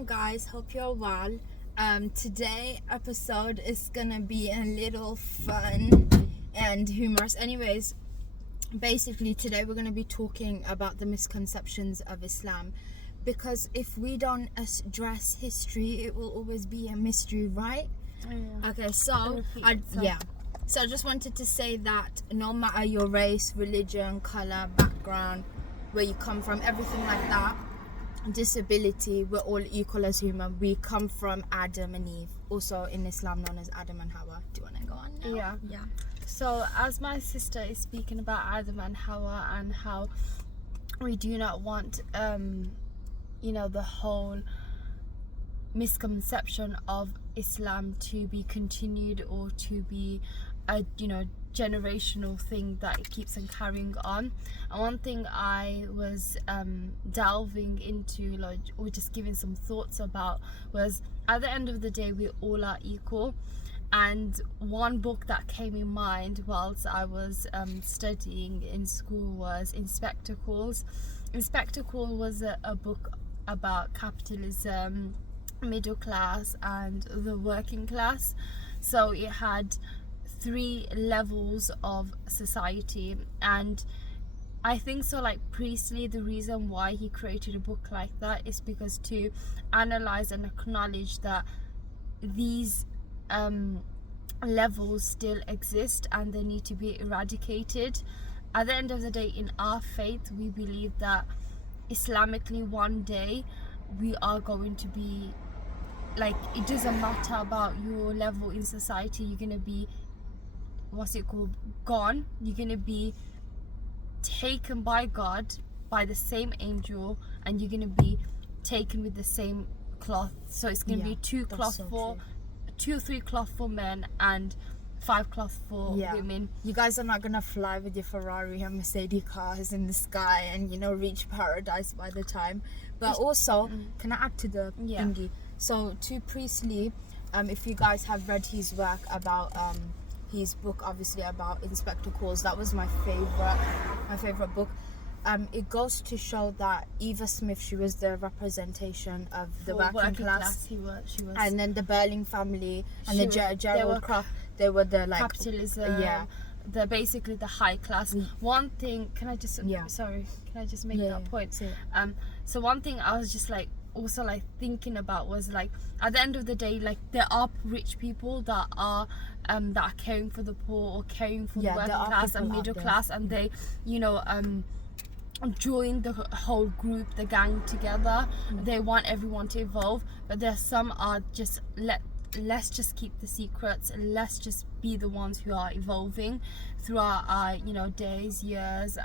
Welcome guys, hope you're well. Today episode is gonna be a little fun and humorous. Anyways, basically today we're gonna be talking about the misconceptions of Islam, because if we don't address history, it will always be a mystery, right? Okay, so I just wanted to say that no matter your race, religion, color, background, where you come from, everything like that, disability, we're all equal as human. We come from Adam and Eve, also in Islam known as Adam and Hawa. Do you want to go on now? Yeah. So as my sister is speaking about Adam and Hawa and how we do not want the whole misconception of Islam to be continued or to be a generational thing that it keeps on carrying on. And one thing I was delving into, or just giving some thoughts about, was at the end of the day we all are equal. And one book that came in mind whilst I was studying in school was Inspector Calls. Inspector Call was a book about capitalism, middle class and the working class. So it had 3 levels of society, and I think so Priestley, the reason why he created a book like that is because to analyze and acknowledge that these levels still exist and they need to be eradicated. At the end of the day, in our faith, we believe that Islamically one day we are going to be it doesn't matter about your level in society, you're going to be gone. You're going to be taken by God, by the same angel, and you're going to be taken with the same cloth. So it's going to be 2 or 3 cloth for men and 5 cloth for women. You guys are not gonna fly with your Ferrari and Mercedes cars in the sky and reach paradise by the time. But also, can I add to the thingy? So to Priestley, if you guys have read his work about his book, obviously about Inspector Calls, that was my favorite book. It goes to show that Eva Smith, she was the representation of the working class. She was. And then the Burling family and Gerald Croft, they were the capitalism. They're basically the high class. One thing, can I just make that point? So one thing I was just also thinking about was at the end of the day, there are rich people that are caring for the poor or caring for the working class and middle class, and they join the whole group, the gang together. They want everyone to evolve, but there are some are just let's just keep the secrets, let's just be the ones who are evolving throughout our days, years,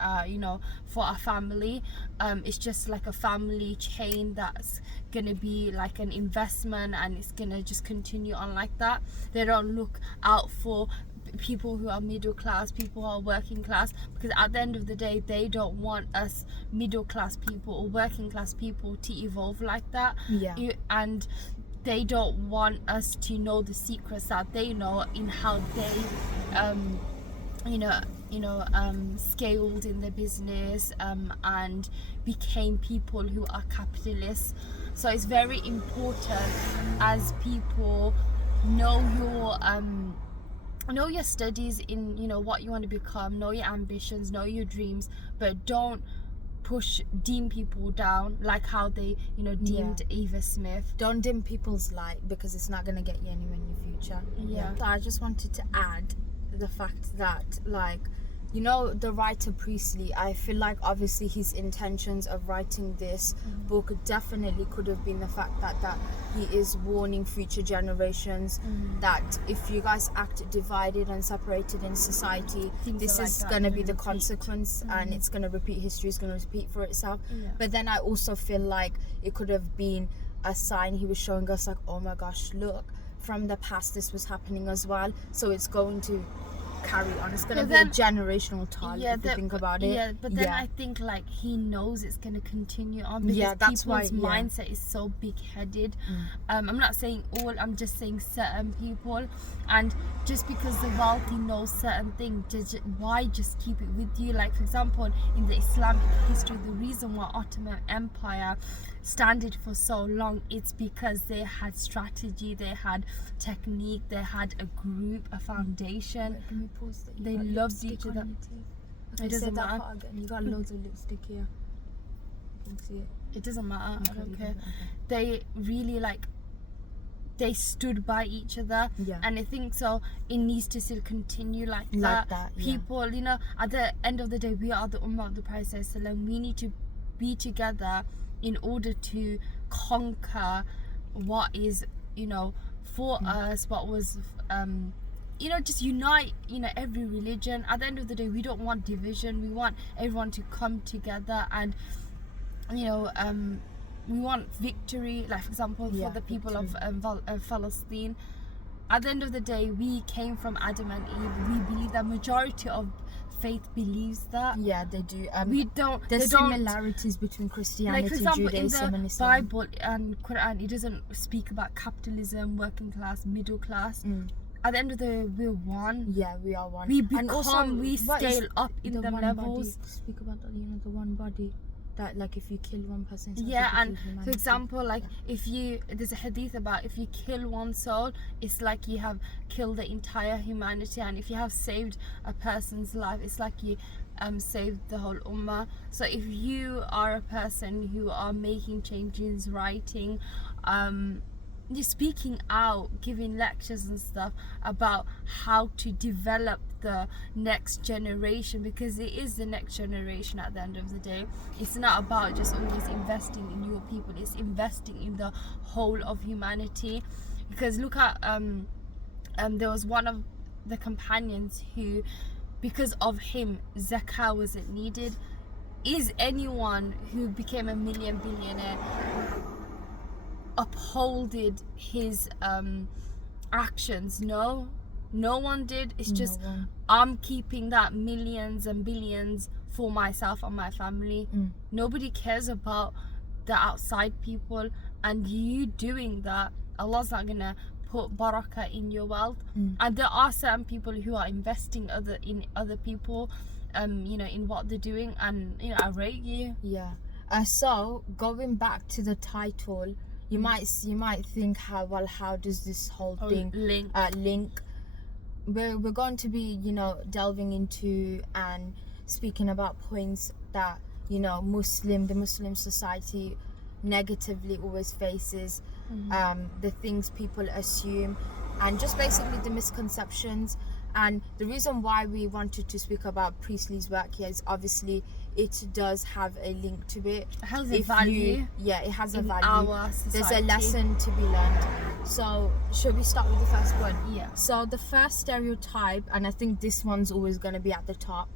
for our family. It's just like a family chain that's gonna be like an investment, and it's gonna just continue on like that. They don't look out for people who are middle class, people who are working class, because at the end of the day they don't want us middle class people or working class people to evolve like that. And they don't want us to know the secrets that they know in how they scaled in their business and became people who are capitalists. So it's very important as people know your studies in what you want to become, know your ambitions, know your dreams, but don't deem people down like how they deemed Eva Smith. Don't dim people's light, because it's not going to get you anywhere in your future. So I just wanted to add the fact that the writer Priestley, I feel obviously his intentions of writing this book definitely could have been the fact that he is warning future generations that if you guys act divided and separated in society, this is going to be the consequence, and it's going to repeat, history is going to repeat for itself. But then I also feel like it could have been a sign he was showing us, oh my gosh, look, from the past this was happening as well, so it's going to carry on. It's going to be a generational tie, if you think about it. But then I think he knows it's going to continue on, because people's mindset is so big-headed. I'm not saying all, I'm just saying certain people, and just because the wealthy know certain things, why just keep it with you? For example, in the Islamic history, the reason why Ottoman Empire standard for so long, it's because they had strategy, they had technique, they had a group, a foundation. Wait, can we pause that? They loved each other. Okay, It doesn't say that matter. part again. You got loads of lipstick here. You can see it. It doesn't matter. I Okay, don't you care. don't- okay. They really they stood by each other, Yeah. and I think so it needs to still continue like Like that. that, yeah. People, at the end of the day, we are the ummah of the Prophet sallallahu alaihi wasallam. We need to be together in order to conquer what is for us, what was just unite every religion. At the end of the day, we don't want division. We want everyone to come together, and we want victory, like for example for the people of Palestine. At the end of the day, we came from Adam and Eve. We believe that majority of faith believes that. Yeah, they do. There's There's similarities between Christianity, like for example Judaism, in and the Islam. Bible and Quran, it doesn't speak about capitalism, working class, middle class. At the end of the day, we're one. Yeah, we are one. We And become, also, we what is scale up in the one levels. Body? Speak about the one body. That like if you kill one person, it's Yeah, also and because for humanity. example, there's a hadith about if you kill one soul, it's like you have killed the entire humanity, and if you have saved a person's life, it's like you saved the whole ummah. So if you are a person who are making changes, writing, you're speaking out, giving lectures and stuff about how to develop the next generation, because it is the next generation at the end of the day. It's not about just always investing in your people, it's investing in the whole of humanity. Because look at there was one of the companions who, because of him, zakah wasn't needed. Is anyone who became a billionaire upholded his actions? No one did. It's just I'm keeping that millions and billions for myself and my family. Nobody cares about the outside people, and you doing that, Allah's not gonna put barakah in your wealth. And there are certain people who are investing in other people, in what they're doing, and I rate you. Yeah. So going back to the title, you might think how does this whole thing link? We're going to be delving into and speaking about points that the Muslim society negatively always faces, the things people assume, and just basically the misconceptions. And the reason why we wanted to speak about Priestley's work here is obviously it does have a link to it. It has a value. It has a in value. Our society. There's a lesson to be learned. So should we start with the first one? Yeah. So the first stereotype, and I think this one's always going to be at the top,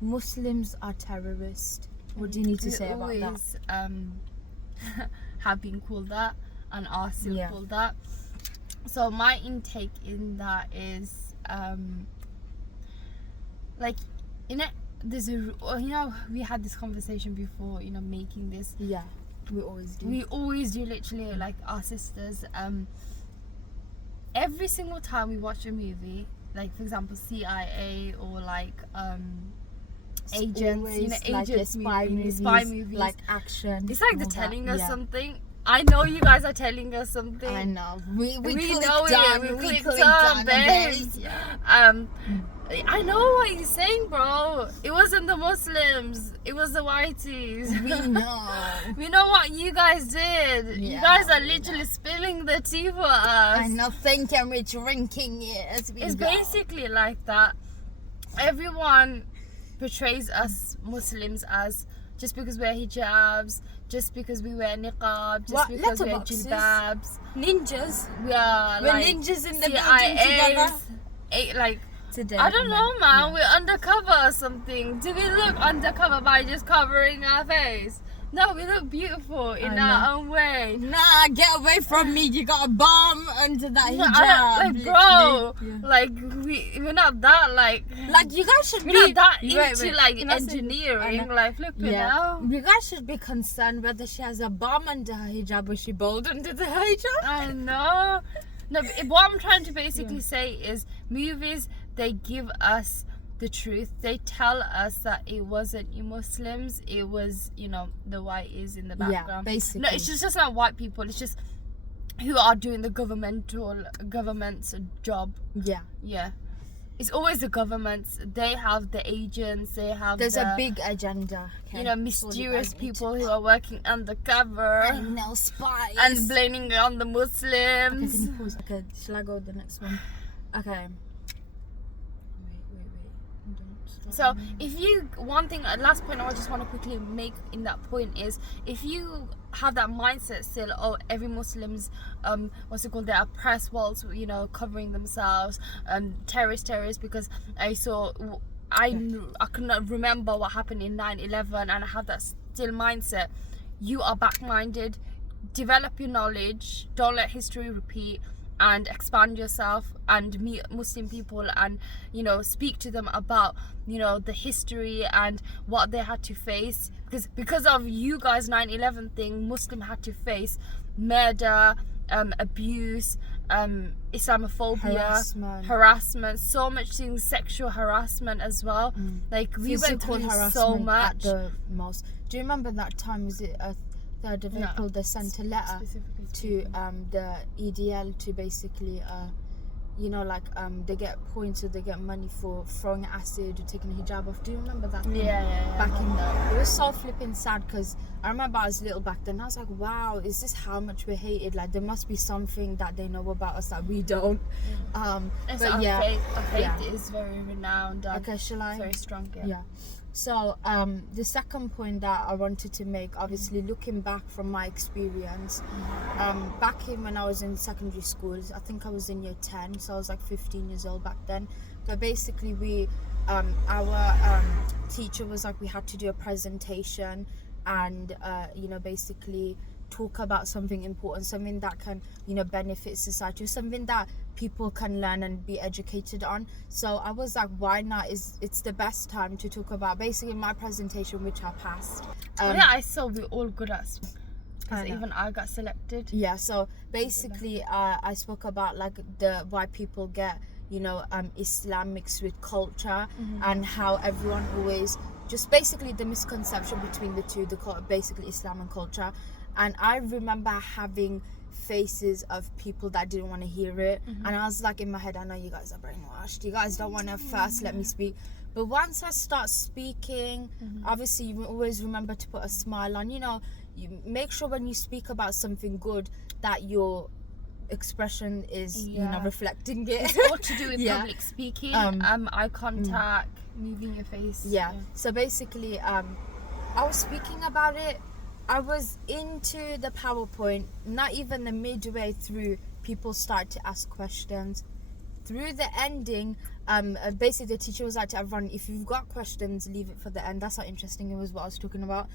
Muslims are terrorists. What do you need to say about that? Always have been called that and are still called that. So my intake in that is there's we had this conversation before, making this. Yeah, we always do. Literally, like our sisters, every single time we watch a movie, like for example CIA or agents, agents spy movies, like action. It's like they're telling us something. I know you guys are telling us something. I know. We know down, it. We clicked on, babes. Yeah. I know what you're saying, bro. It wasn't the Muslims. It was the whiteys. We know. We know what you guys did. Yeah, you guys are literally spilling the tea for us. I know. Thinking we're drinking it as we It's go. basically like that. Everyone portrays us Muslims as just because we're hijabs, just because we wear niqab, just because we're jilbabs. Ninjas. We're ninjas in the building together. Today, I don't know, man. We're undercover or something. Do we look undercover by just covering our face? No, we look beautiful in our own way. Nah, get away from me. You got a bomb under that hijab. Bro, yeah. we're not that you guys should we're be not that into engineering. Flipping out. You guys should be concerned whether she has a bomb under her hijab or she bald under the hijab. I know. No, but what I'm trying to basically say is movies, they give us the truth. They tell us that it wasn't you Muslims, it was, you know, the whiteys in the background. Yeah, basically. No, it's just not white people, it's just who are doing the government's job. Yeah. It's always the governments. They have the agents, they have There's a big agenda. Okay? You know, mysterious people who are working undercover. I know, spies. And blaming it on the Muslims. Okay, shall I go with the next one? Okay. Wait. Don't So, if you, one thing, last point I just want to quickly make in that point is, if you have that mindset still, oh, every Muslim's, what's it called, they're oppressed whilst, you know, covering themselves, terrorists, because I cannot remember what happened in 9/11 and I have that still mindset. You are back-minded. Develop your knowledge. Don't let history repeat. And expand yourself and meet Muslim people and, you know, speak to them about, you know, the history and what they had to face. Because of you guys 9/11 thing, Muslim had to face murder, abuse, Islamophobia, harassment, so much things, sexual harassment as well. Like, we went through so much. At the most. Do you remember that time? Was it 3rd of April? They sent a letter to the EDL to basically, you know, like they get points or they get money for throwing acid or taking a hijab off. Do you remember that? Yeah. Back in it was so flipping sad because I remember I was little back then. I was like, wow, is this how much we're hated? Like, there must be something that they know about us that we don't. But our yeah, faith is very renowned. Okay, shall I? Very strong. Yeah. So the second point that I wanted to make, obviously looking back from my experience, back in when I was in secondary school, I think I was in year 10, so I was like 15 years old back then. But basically we, our teacher was like, we had to do a presentation and, you know, basically talk about something important, something that can, you know, benefit society, something that people can learn and be educated on. So I was like, why not? It's the best time to talk about basically my presentation, which I passed. Yeah, I saw we're all good at, because even I got selected. Yeah, so basically I spoke about like the why people get, you know, Islam mixed with culture, and how everyone always just basically the misconception between the two, basically Islam and culture. And I remember having faces of people that didn't want to hear it, and I was like in my head, I know you guys are brainwashed, you guys don't want to first let me speak. But once I start speaking, obviously you always remember to put a smile on, you know, you make sure when you speak about something good that your expression is, you know, reflecting it. It's all to do with public speaking, eye contact, moving your face. So basically I was speaking about it. I was into the PowerPoint, not even the midway through, people start to ask questions. Through the ending, basically the teacher was like to everyone, if you've got questions, leave it for the end. That's how interesting it was, what I was talking about.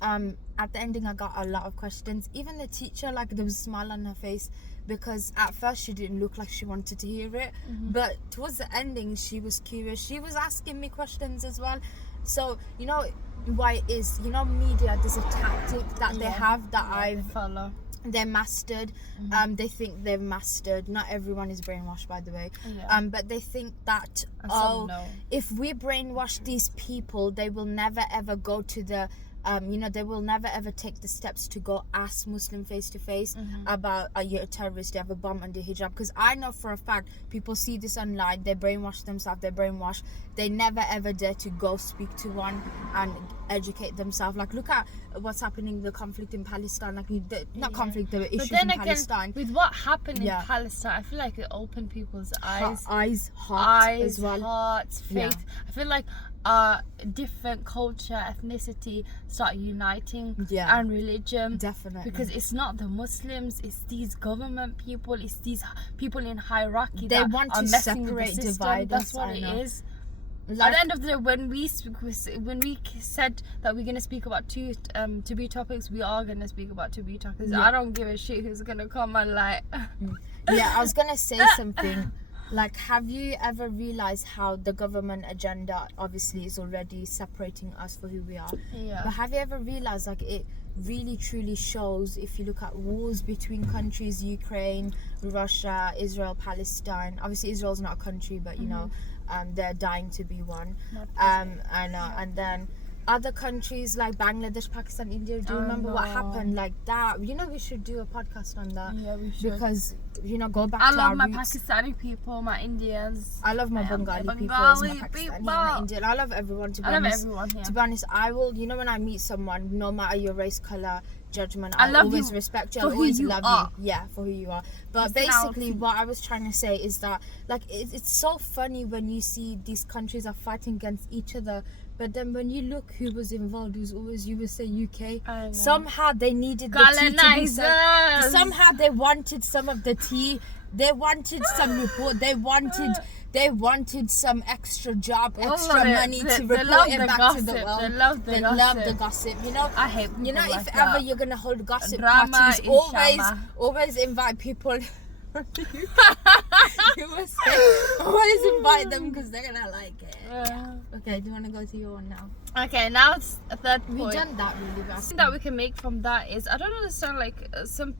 At the ending, I got a lot of questions. Even the teacher, like, there was a smile on her face, because at first she didn't look like she wanted to hear it. But towards the ending, she was curious. She was asking me questions as well. So, you know, why it is, you know, media, there's a tactic that they have that they're mastered. They think they've mastered. Not everyone is brainwashed, by the way. But they think that, if we brainwash these people, they will never ever go to the you know, they will never ever take the steps to go ask Muslim face to face about, are you a terrorist, you have a bomb under hijab? Because I know for a fact people see this online, they brainwash themselves, they never ever dare to go speak to one and educate themselves. Like, look at what's happening, the conflict in Palestine, like not conflict, the issues in Palestine. With what happened in Palestine, I feel like it opened people's eyes, hearts, faith. I feel like different culture, ethnicity start uniting, and religion, definitely, because it's not the Muslims, it's these government people, it's these people in hierarchy they that want are to messing separate, with the system. divide That's us, what it is. Like, at the end of the day, when we said that we're going to speak about two taboo topics, we are going to speak about taboo topics. I don't give a shit who's going to come and like I was going to say something. Like, have you ever realized how the government agenda obviously is already separating us for who we are? But have you ever realized, like, it really truly shows, if you look at wars between countries, Ukraine, Russia, Israel, Palestine. Obviously Israel's not a country, but you know, they're dying to be one. And then other countries like Bangladesh, Pakistan, India. Do you remember what happened like that? You know, we should do a podcast on that. Yeah, we should. Because, you know, go back to I our love my roots. Pakistani people, my Indians. I love my Bengali people, my Pakistani, my Indian. I love everyone, to be honest. Everyone, yeah. To be honest, I will, you know, when I meet someone, no matter your race, color, judgment, I'll always respect you. I'll always love you. Yeah, for who you are. But basically, what I was trying to say is that, like, it's so funny when you see these countries are fighting against each other. But then when you look who was involved, it was always USA, UK. Somehow they needed the tea to be served. Somehow they wanted some of the tea. They wanted some report. They wanted some extra job, extra money to report it back to the world. They love the gossip. You know, I hate. You know, if ever you're gonna hold gossip Drama, parties, always invite people. You must always invite them because they're gonna like it. Okay, do you want to go to your one now? Okay, now it's a third point. We've done that really well. Something that we can make from that is, I don't understand, like some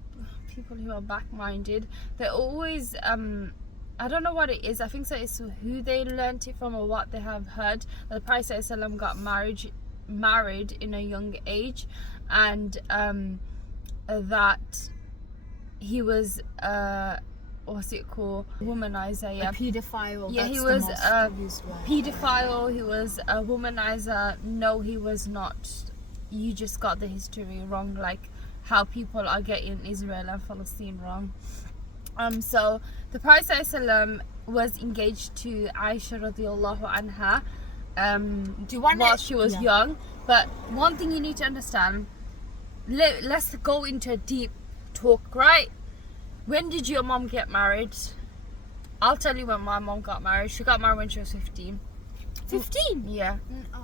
people who are back-minded, they're always I don't know what it is. I think so it's who they learnt it from or what they have heard. The Prophet ﷺ got married in a young age, and that he was what's it called, womanizer. Yeah, a pedophile. Yeah, he was a pedophile. He was a womanizer. No, he was not. You just got the history wrong, like how people are getting Israel and Palestine wrong. So the Prophet ﷺ was engaged to Aisha radiallahu anha while she was young. But one thing you need to understand, let's go into a deep talk, right? When did your mom get married? I'll tell you when my mom got married. She got married when she was 15. 15? Yeah.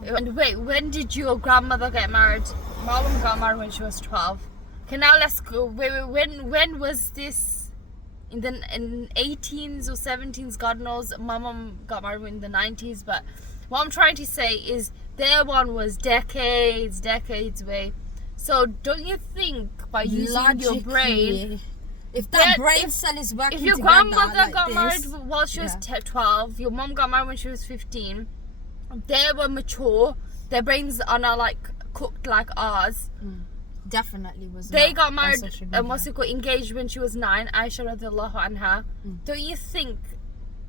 And wait, when did your grandmother get married? My mom got married when she was 12. Okay, now let's go. Wait, when was this? In 18s or 17s, God knows. My mom got married in the 90s, but what I'm trying to say is their one was decades away. So don't you think by using your brain, if that brain cell is working, if your together grandmother like got this, married while she was 12, your mom got married when she was 15, they were mature, their brains are not like cooked like ours. Definitely was. They got married and what's it called, engaged when she was 9, Aisha radiallahu anha. Don't you think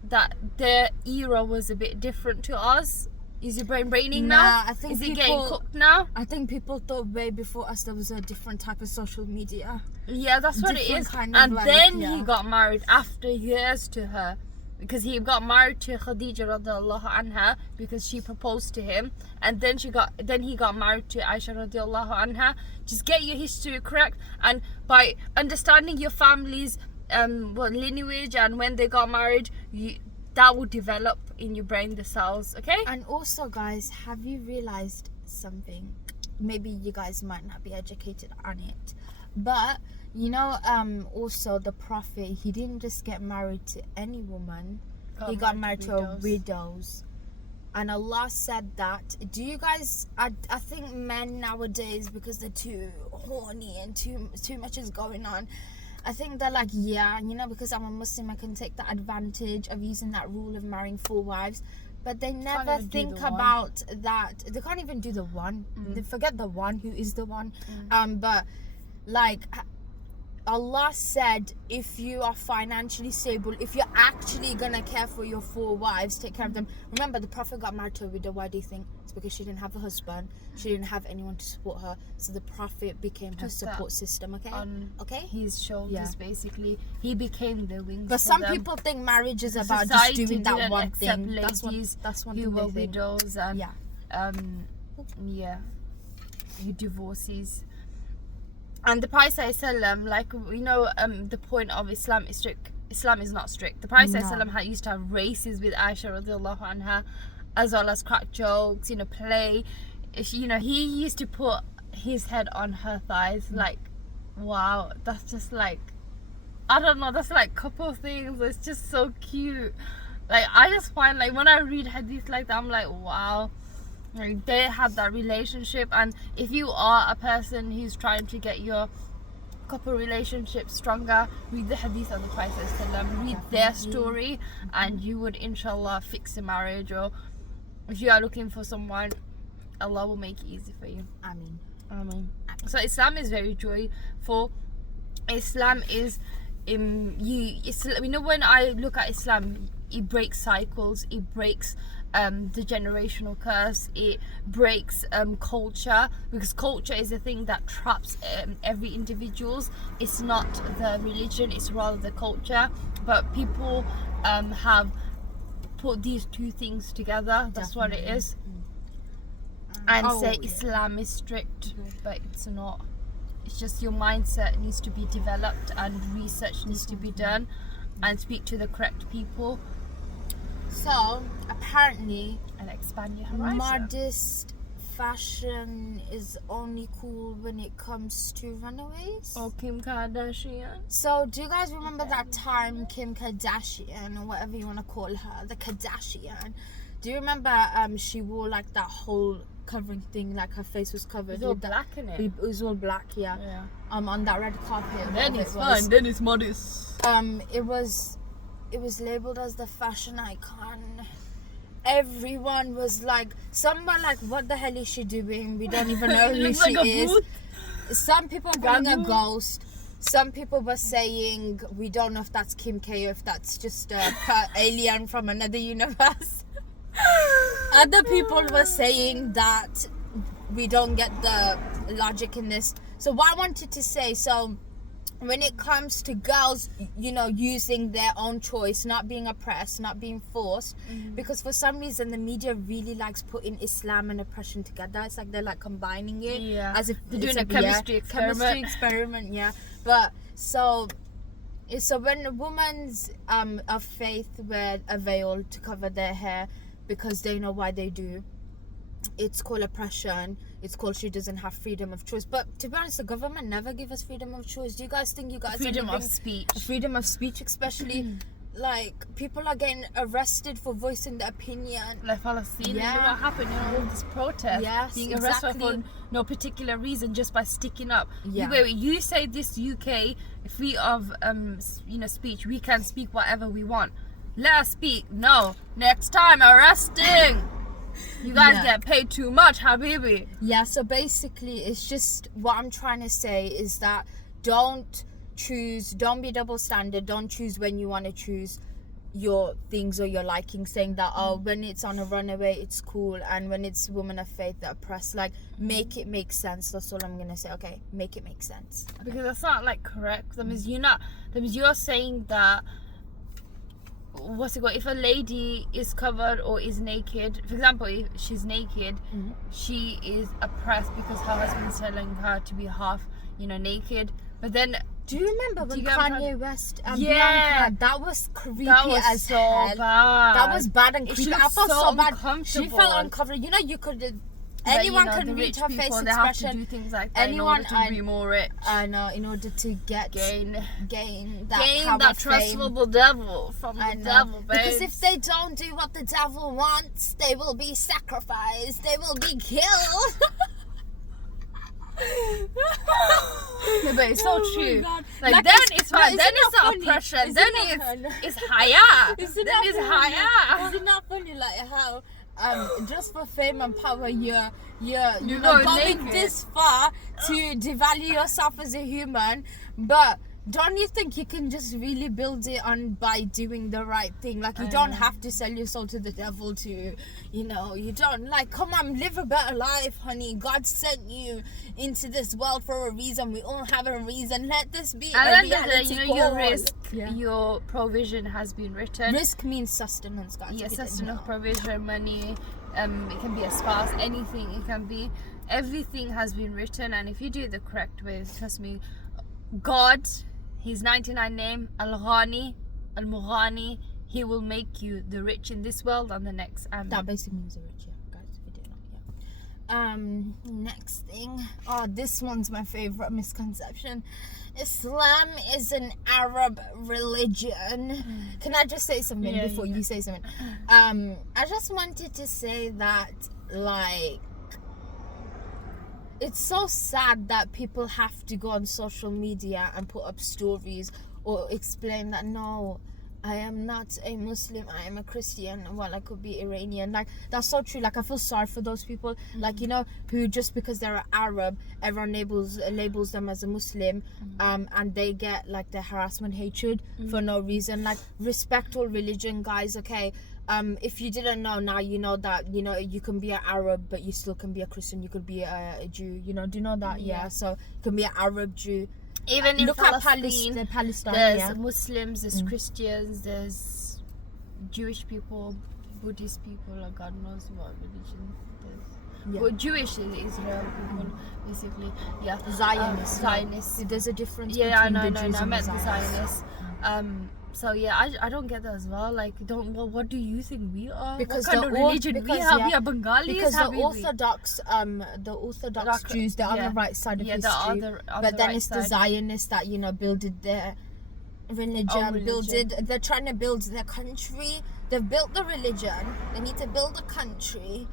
that their era was a bit different to ours? Is your brain braining now? I think is it getting cooked now? I think people thought way before us there was a different type of social media. Yeah, that's what it is. Kind of, and like, then he got married after years to her, because he got married to Khadija radiallahu anha because she proposed to him, and then he got married to Aisha radiallahu anha. Just get your history correct, and by understanding your family's lineage and when they got married, that will develop in your brain, the cells. Okay. And also, guys, have you realized something? Maybe you guys might not be educated on it, but you know, also the Prophet, he didn't just get married to any woman. He got married to widows. And Allah said that. Do you guys, I think men nowadays, because they're too horny and too much is going on, I think they're like, yeah, you know, because I'm a Muslim, I can take the advantage of using that rule of marrying 4 wives. But they never think about that. They can't even do the one. They forget the one who is the one. But like, Allah said, if you are financially stable, if you're actually gonna care for your 4 wives, take care of them. Remember, the Prophet got married to a widow. Why do you think? It's because she didn't have a husband. She didn't have anyone to support her. So the Prophet became her support system. Okay. Okay. His shoulders, basically. He became the wings. But some people think marriage is about just doing that one thing. That's one thing who were widows and who divorces. And the Prophet ﷺ, like, you know, the point of Islam is strict. Islam is not strict. The Prophet ﷺ used to have races with Aisha radiallahu anha, as well as crack jokes, you know, play. You know, he used to put his head on her thighs. Like, wow, that's just like, I don't know, that's like couple things. It's just so cute. Like, I just find, like, when I read hadith like that, I'm like, wow. Like, they have that relationship, and if you are a person who's trying to get your couple relationship stronger, read the hadith of the Prophet ﷺ, read their story, and you would inshallah fix a marriage. Or if you are looking for someone, Allah will make it easy for you. Ameen. So Islam is very joyful. Islam is we know, when I look at Islam, it breaks cycles, it breaks the generational curse, it breaks culture, because culture is a thing that traps every individuals. It's not the religion, it's rather the culture. But people have put these two things together. That's what it is. And Islam is strict, but it's not. It's just your mindset needs to be developed, and research needs to be done, and speak to the correct people. So apparently, and expand your horizon. Modest fashion is only cool when it comes to runaways. Or Kim Kardashian. So do you guys remember that time Kim Kardashian, or whatever you want to call her, the Kardashian? Do you remember she wore like that whole covering thing, like her face was covered. It was all black, innit? It was all black, yeah. On that red carpet. Then it's fine. Then it's modest. It was labeled as the fashion icon. Everyone was like, some were like, what the hell is she doing? We don't even know who she is. Some people were calling a ghost. Some people were saying, we don't know if that's Kim K or if that's just a alien from another universe. Other people were saying that we don't get the logic in this. So what I wanted to say, so when it comes to girls, you know, using their own choice, not being oppressed, not being forced, because for some reason the media really likes putting Islam and oppression together. It's like they're like combining it, as if they're doing a chemistry experiment. But so when a woman's of faith wear a veil to cover their hair because they know why they do, it's called oppression. It's called she doesn't have freedom of choice. But to be honest, the government never give us freedom of choice. Do you guys think you guys freedom of speech? Freedom of speech, especially like people are getting arrested for voicing their opinion. Like Palestine, what happened? You know, all this protest, being arrested for no particular reason, just by sticking up. Wait, you say this UK free of speech. We can speak whatever we want. Let us speak. No, next time arresting. You guys get paid too much, habibi. Yeah, so basically it's just, what I'm trying to say is that don't be double standard. Don't choose when you want to choose your things or your liking, saying that when it's on a runaway it's cool, and when it's women of faith that oppress, like, make it make sense. That's all I'm gonna say. Okay, make it make sense. Because that's not like correct. That means you're saying that, what's it called, if a lady is covered or is naked, for example, if she's naked, she is oppressed because her husband's telling her to be half naked. But then, do you remember when Kanye West and Bianca, that was creepy, that was as so hell. Bad. That was bad and creepy. I felt so bad. She felt uncomfortable. You could anyone can read her face expression. They have to do things like that in order to be more rich. I know, in order to gain that trustable devil from the devil, babe. Because if they don't do what the devil wants, they will be sacrificed. They will be killed. Yeah, but it's so true. Like then it's fine. Then it's not oppression. Then it's haya. Then it's haya. Is it not funny, like how just for fame and power you're going this far to devalue yourself as a human? But don't you think you can just really build it on by doing the right thing? Like, you don't have to sell your soul to the devil to, you don't, like, come on, live a better life, honey. God sent you into this world for a reason. We all have a reason. Let this be a reality. Your risk, your provision has been written. Risk means sustenance, guys. Yeah, sustenance, provision, money. It can be a spouse, anything. It can be, everything has been written. And if you do it the correct way, trust me, God, his 99 name, Al-Ghani, Al-Mughani, he will make you the rich in this world and the next. That basically means the rich, guys, if you didn't know. Next thing. This one's my favorite misconception. Islam is an Arab religion. Can I just say something before you say something? I just wanted to say that like, it's so sad that people have to go on social media and put up stories or explain that, no, I am not a Muslim, I am a Christian. Well, I could be Iranian. Like, that's so true. Like, I feel sorry for those people, like, you know, who just because they're Arab, everyone labels them as a Muslim, and they get like the harassment, hatred for no reason. Like, respect all religion, guys. Okay. If you didn't know, now you know that, you know, you can be an Arab but you still can be a Christian, you could be a Jew, you know. Do you know that? Yeah, so you can be an Arab Jew. Even in Look Palestine, at Palestine, there's Muslims, there's Christians, there's Jewish people, Buddhist people, or God knows what religion there's. Well, Jewish is Israel people, basically. Yeah, Zionists. There's a difference between the Jews I and meant the the Zionists. So yeah, I don't get that as well. Like, what do you think we are? Because what kind of religion we have? We are Bengalis. Because the Orthodox Jews, they're on the right side of history. But then it's the Zionists that, you know, builded their religion. They're trying to build their country. They've built the religion. They need to build a country.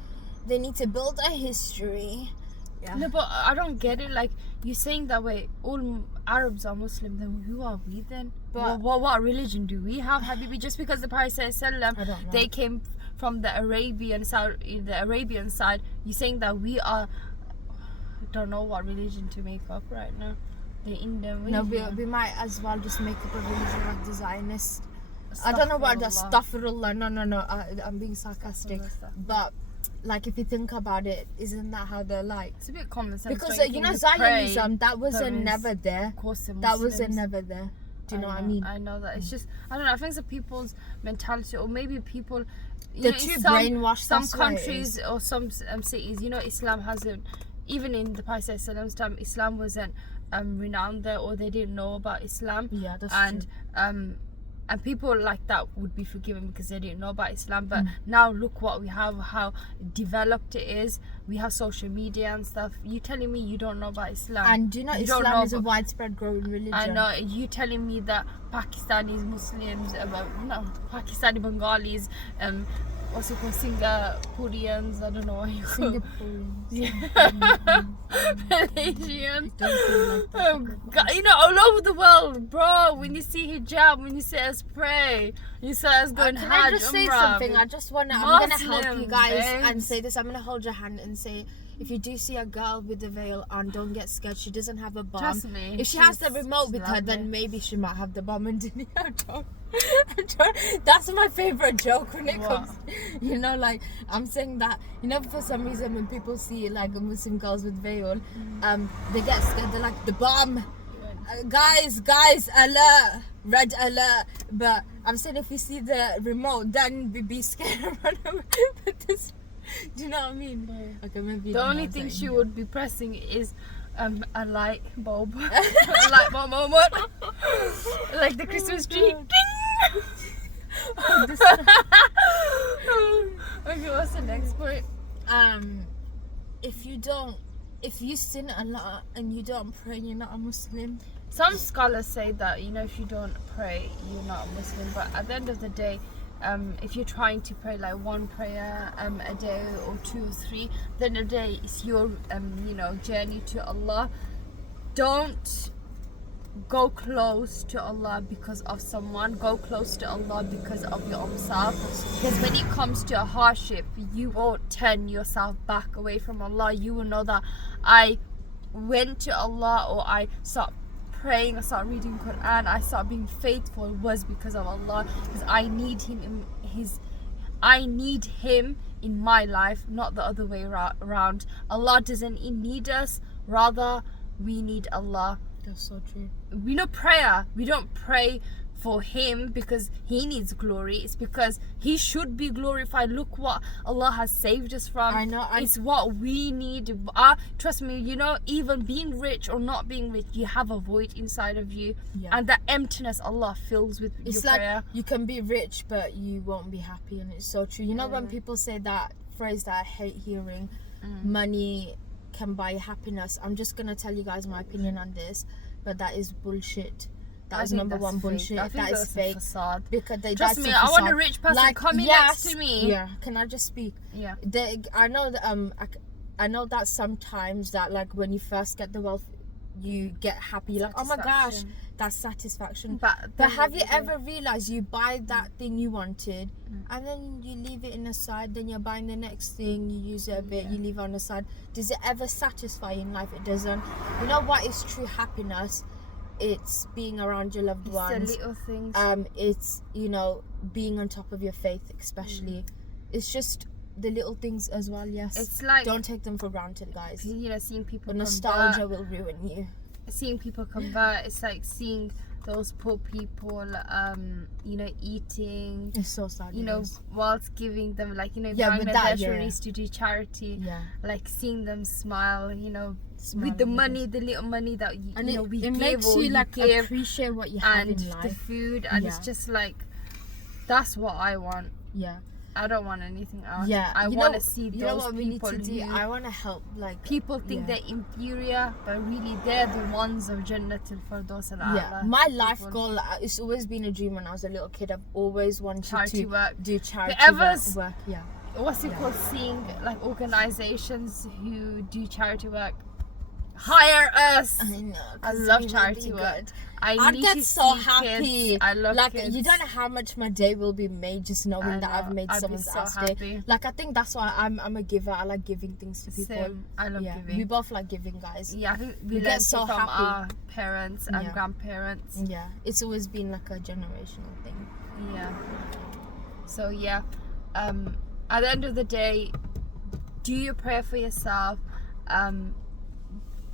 They need to build a history. Yeah. No, but I don't get it. Like, you're saying that way all Arabs are Muslim, then who are we then? But what religion do we have? Habibi, just because the Prophet ﷺ, they came from the Arabian side, you're saying that we are, I don't know what religion to make up right now. The Indian. No, we might as well just make up a religion like the Zionists. I don't know about that. Astaghfirullah. No. I'm being sarcastic. But like, if you think about it, isn't that how they're like? It's a bit common sense. Because you know, Zionism, that was never there. That was never there. Do you know what I mean? I know that. It's just, I don't know. I think it's people's mentality, or maybe people. They're too brainwashed. Some countries or some cities, you know, Islam hasn't. Even in the Prophet's time, Islam wasn't renowned there, or they didn't know about Islam. Yeah, that's true. And people like that would be forgiven because they didn't know about Islam. But now look what we have, how developed it is. We have social media and stuff. You telling me you don't know about Islam? And do you know Islam is a widespread growing religion? I know. You telling me that Pakistanis, Muslims, Pakistani Bengalis, what's it called, Singaporeans, I don't know what you call it. Malaysians. You know, all over the world, bro. When you see hijab, when you say us pray, you say us go and Hajj, Can I just say something? I'm gonna help you guys and say this. I'm gonna hold your hand and say, if you do see a girl with a veil on, don't get scared. She doesn't have a bomb. Trust me, if she has the remote with her, then maybe she might have the bomb. And that's my favorite joke when it comes. You know, like, I'm saying that, you know, for some reason when people see like Muslim girls with veil, they get scared. They're like, the bomb. Guys, alert, red alert. But I'm saying, if you see the remote, then be scared and run away. Do you know what I mean? Okay, maybe the only thing she would be pressing is a light bulb. A light bulb moment. Like the Christmas tree. Okay, what's the next point? If you sin a lot and you don't pray, you're not a Muslim. Some scholars say that, you know, if you don't pray, you're not a Muslim. But at the end of the day, if you're trying to pray like one prayer a day or two or three, then a day is your you know, journey to Allah. Don't go close to Allah because of someone. Go close to Allah because of your own self. Because when it comes to a hardship, you won't turn yourself back away from Allah. You will know that I went to Allah, or I stopped praying, I started reading Quran, I started being faithful, was because of Allah. Because I need him in my life, not the other way around. Allah doesn't need us, rather we need Allah. That's so true. We know prayer, we don't pray for him because he needs glory. It's because he should be glorified. Look what Allah has saved us from. I know. It's what we need. Trust me, you know, even being rich or not being rich, you have a void inside of you. And that emptiness Allah fills with your prayer. You can be rich but you won't be happy, and it's so true. You know, when people say that phrase that I hate hearing, money can buy happiness, I'm just gonna tell you guys my opinion on this, but that is bullshit. That is number one bullshit. I think that is fake. Facade. Because trust me, I want a rich person coming next to me. Yeah. Can I just speak? Yeah. I know that I know that sometimes that like when you first get the wealth, you get happy. Like, oh my gosh, that's satisfaction. But have you ever realized you buy that thing you wanted, and then you leave it in the side, then you're buying the next thing, you use it a bit, you leave it on the side. Does it ever satisfy in life? It doesn't. You know what is true happiness? It's being around your loved ones. The little things. It's, you know, being on top of your faith, especially. It's just the little things as well. Yes. It's like, don't take them for granted, guys. You know, seeing people. The nostalgia will ruin you. Seeing people convert. It's like seeing those poor people, you know, eating. It's so sad. You know, whilst giving them, like, you know, buying their groceries to do charity. Yeah. Like seeing them smile, you know, with the money, the little money that you know we it give, makes or you like give, appreciate what you have and in life. the food, and it's just like, that's what I want. Yeah. I don't want anything else. Yeah, I want to see those you know what we need people to do? I want to help, like, people think they're inferior, but really they're the ones of Jannatul Firdaus al-A'la. My life goal, it's always been a dream when I was a little kid. I've always wanted to do charity work. Yeah. What's it called? Seeing like organizations who do charity work hire us. I know. I love charity work. I'd get so happy. Kids. I love like kids. You don't know how much my day will be made just knowing that I've made someone's ass day. Like, I think that's why I'm a giver. I like giving things to people. Same. I love giving. We both like giving, guys. Yeah, I think we get so from happy. our parents and grandparents. Yeah, it's always been like a generational thing. Yeah. So yeah, at the end of the day, do your prayer for yourself.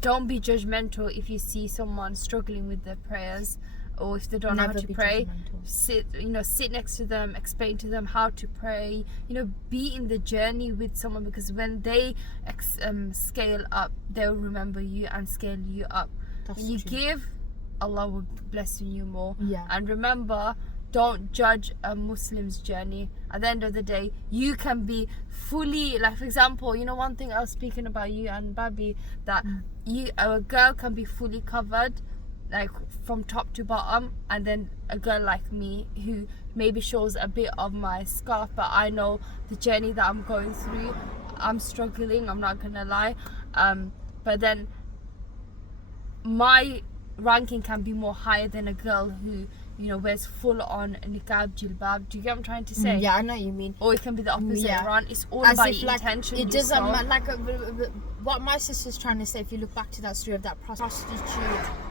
Don't be judgmental if you see someone struggling with their prayers, or if they don't know how to pray. Sit next to them, explain to them how to pray. You know, be in the journey with someone, because when they scale up, they'll remember you and scale you up. When you give, Allah will bless you more. Yeah. And remember, don't judge a Muslim's journey. At the end of the day, you can be fully, like, for example, you know, one thing I was speaking about you and Babi, that a girl can be fully covered, like from top to bottom, and then a girl like me who maybe shows a bit of my scarf, but I know the journey that I'm going through. I'm struggling, I'm not gonna lie, but then my ranking can be more higher than a girl who, you know, wears full on niqab, jilbab. Do you get what I'm trying to say? Yeah, I know what you mean. Or it can be the opposite around. It's all As about if, intention. It doesn't matter. Like what my sister's trying to say. If you look back to that story of that prostitute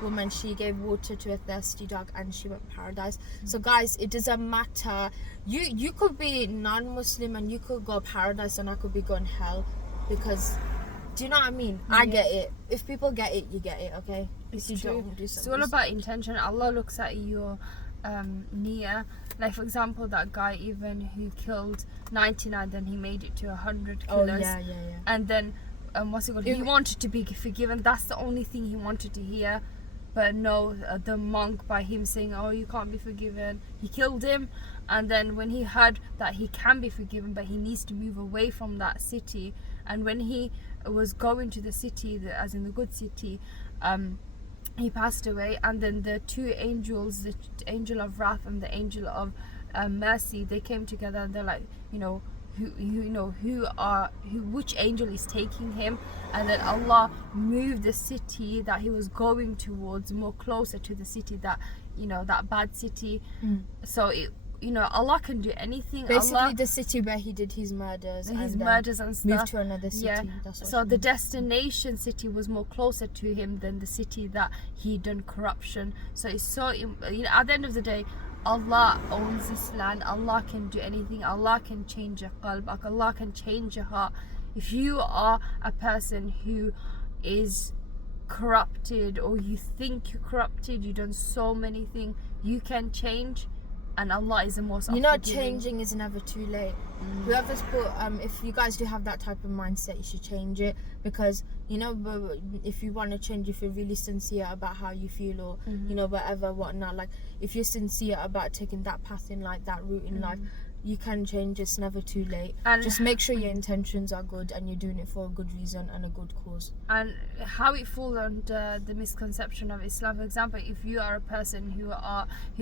woman, she gave water to a thirsty dog and she went paradise. So guys, it doesn't matter. You could be non-Muslim and you could go paradise, and I could be going hell, because. Do you know what I mean? I get it. If people get it, you get it, okay? It's true. It's all about intention. Allah looks at your niyyah. Like, for example, that guy even who killed 99, then he made it to 100 killers. Oh, yeah. And then, what's it called? He wanted to be forgiven. That's the only thing he wanted to hear. But no, the monk, by him saying, oh, you can't be forgiven, he killed him. And then when he heard that he can be forgiven, but he needs to move away from that city, and when he was going to the city, as in the good city, he passed away. And then the two angels, the angel of wrath and the angel of mercy, they came together, and they're like, you know, which angel is taking him? And then Allah moved the city that he was going towards more closer to the city that, you know, that bad city. So it, you know, Allah can do anything. Basically, Allah, the city where he did his murders and stuff, moved to another city. Yeah. That's So the destination city was more closer to him than the city that he done corruption. So it's so, you know, at the end of the day, Allah owns this land. Allah can do anything. Allah can change your qalb. Allah can change your heart. If you are a person who is corrupted, or you think you're corrupted, you've done so many things, you can change. And Allah is the most forgiving. You know, changing is never too late. Whoever's put, if you guys do have that type of mindset, you should change it, because, you know, if you want to change, if you're really sincere about how you feel, or you know, whatever, whatnot, like if you're sincere about taking that path in life, that route in life, you can change. It's never too late. And just make sure your intentions are good and you're doing it for a good reason and a good cause. And how it falls under the misconception of Islam, for example, if you are a person who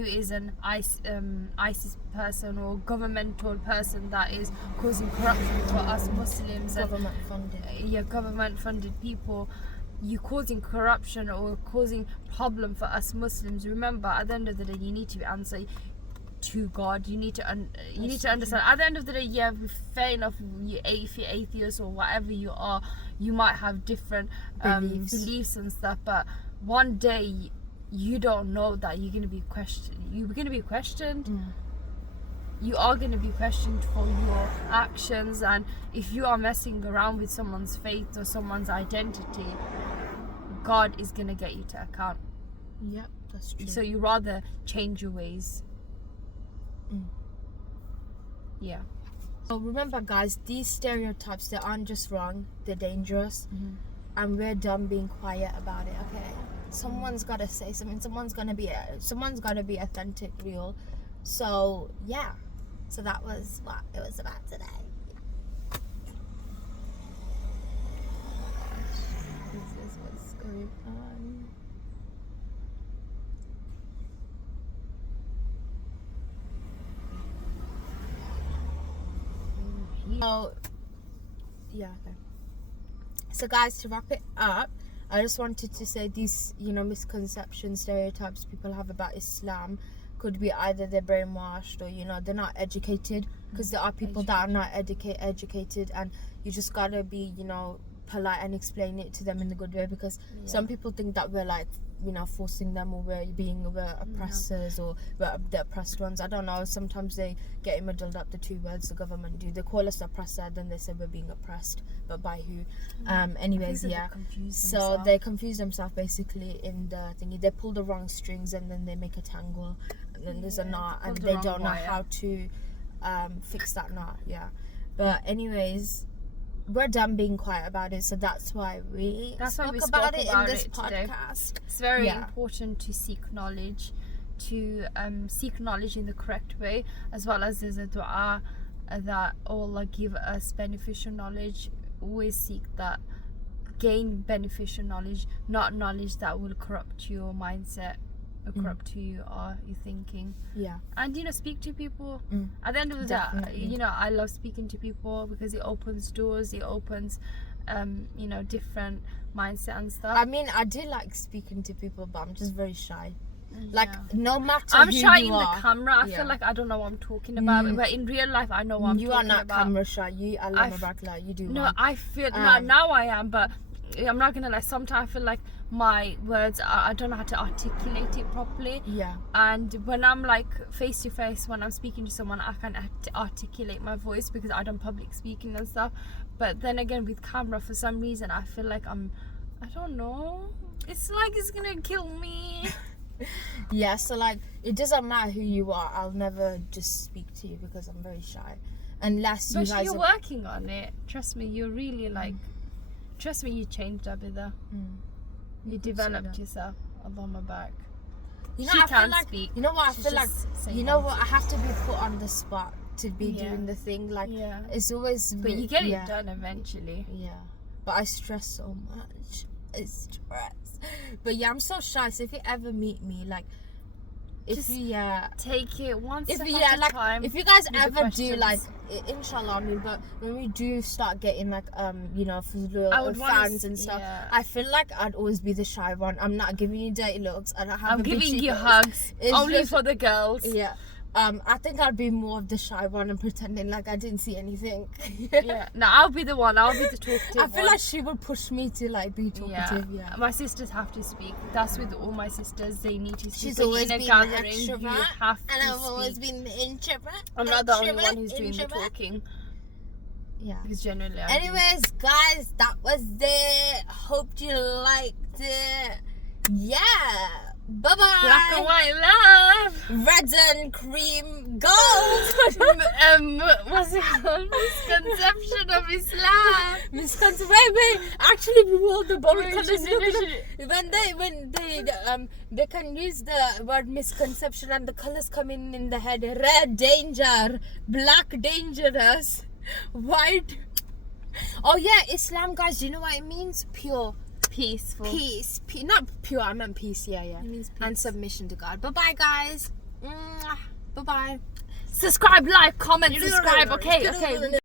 is an ISIS person or governmental person that is causing corruption for us Muslims, Government funded. Government funded people, you causing corruption or causing problem for us Muslims. Remember, at the end of the day, you need to answer to God. You need to understand. At the end of the day, yeah, fair enough. If you're atheist or whatever you are, you might have different beliefs and stuff. But one day, you don't know that you're going to be questioned. You're going to be questioned. You are going to be questioned for your actions, and if you are messing around with someone's faith or someone's identity, God is going to get you to account. Yep, that's true. So you rather change your ways. Yeah. So remember, guys, these stereotypes, they aren't just wrong, they're dangerous. And we're done being quiet about it, okay? Someone's got to say something. Someone's got to be authentic, real. So yeah, so that was what it was about today. This is what's going on. Oh, yeah, okay. So guys, to wrap it up, I just wanted to say these, misconceptions, stereotypes people have about Islam could be either they're brainwashed or, they're not educated, because there are people that are not educated, and you just gotta be, polite and explain it to them in a good way, because some people think that we're like, forcing them, or we're oppressors, or we're the oppressed ones. I don't know, sometimes they get muddled up, the two words, the government do. They call us oppressor, then they say we're being oppressed, but by who? Anyways, yeah, so they confuse themselves basically in the thingy. They pull the wrong strings and then they make a tangle, and then there's a knot, and they don't know how to fix that knot. But anyways, we're done being quiet about it, so that's why we spoke about it in this podcast. It's very important to seek knowledge, in the correct way, as well as there's a dua that Allah give us beneficial knowledge. Always seek that, gain beneficial knowledge, not knowledge that will corrupt your mindset or corrupt who you are, your thinking. And speak to people. At the end of the day, I love speaking to people because it opens doors, it opens different mindset and stuff. I mean, I do like speaking to people, but I'm just very shy. Like, no matter I'm who shy you in are, the camera. I feel like I don't know what I'm talking about, but in real life I know what I'm talking about. You are not camera shy. You do. No, I feel now I am, but I'm not gonna lie. Sometimes I feel like my words, I don't know how to articulate it properly. And when I'm like face to face, when I'm speaking to someone, I can articulate my voice because I don't public speaking and stuff. But then again, with camera, for some reason, I feel like I don't know. It's like it's gonna kill me. So like, it doesn't matter who you are. I'll never just speak to you because I'm very shy. Unless you guys you're working on it. Trust me, you're really like. Trust me, you changed, Abida. You developed yourself. Allah my back. She I can like, speak. You know what? I feel like, I have to be put on the spot to be doing the thing. Like, it's always. But you get it done eventually. But I stress so much. It's stress. But I'm so shy. So if you ever meet me, like, Just take it one step at a time. If you guys ever do, like, inshallah, I mean, but when we do start getting like fans and stuff, I feel like I'd always be the shy one. I'm not giving you dirty looks. I'm giving you hugs only for the girls. I think I'd be more of the shy one and pretending like I didn't see anything. No, I'll be the one. I'll be the talkative. I feel like she would push me to like be talkative. My sisters have to speak. That's with all my sisters. They need to speak. She's always been the extrovert, and I've always been the introvert. I'm not the only one who's doing the talking. Because generally. Anyways, guys, that was it. Hope you liked it. Bye bye. Black and white love. Red and cream gold. What's it called? Misconception of Islam. Misconception. Wait. Actually, we wore the bold Wait, colors. should- When they can use the word misconception and the colors come in the head. Red, danger. Black, dangerous. White. Oh yeah, Islam, guys. Do you know what it means? Pure. Peaceful. Peace. Not pure. I meant peace. Yeah. It means peace. And submission to God. Bye bye, guys. Bye bye. Subscribe, like, comment, subscribe. Okay.